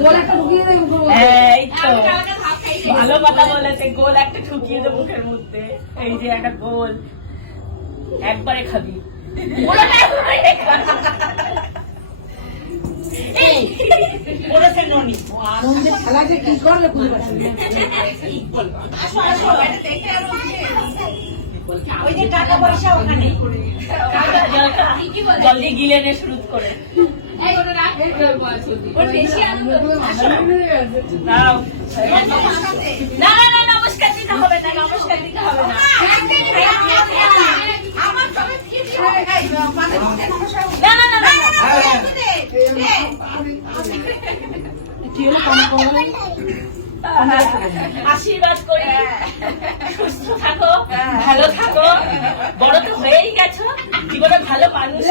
গোল একটা। ভালো কথা বলেছে গোল ঠুকিয়ে দেবো মুখের মধ্যে। এই যে একটা গোল। একবারে খাবি। পুরোটা একবারে খা। এই, বলেছে ননি। খেলাতে কি করলে আসো, আসো, দেখে ওই যে টাকা পয়সা ওখানে। জলদি গিলে নে শুরু করে। না না না নমস্কার দিতে হবে না নমস্কার দিতে হবে না। না। না আশীর্বাদ করি। সুস্থ থাকো। ভালো থাকো। বড় তো হয়েই গেছো। জীবনে ভালো মানুষ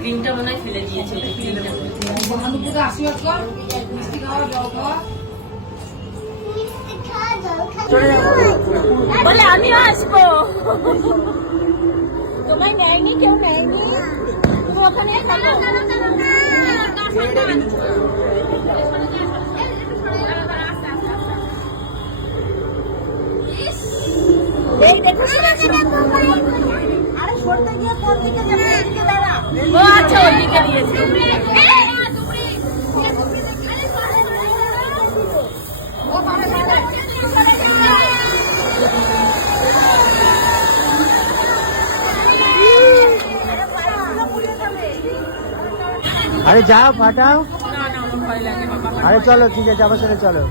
ক্রিমটা মনে হয় ফেলে দিয়েছে। ক্রিমটা আশীর্বাদ কর। মিষ্টি খাওয়া জল খাওয়া। বলে আমিও আসব। তোমায় নেয়নি কেউ নেয়নি। তুমি ওখানে এই দেখো ও আচ্ছা ওদিকে দিয়েছে। আরে যাও ফাটাও আরে চলো ঠিক আছে আমার সাথে চলো।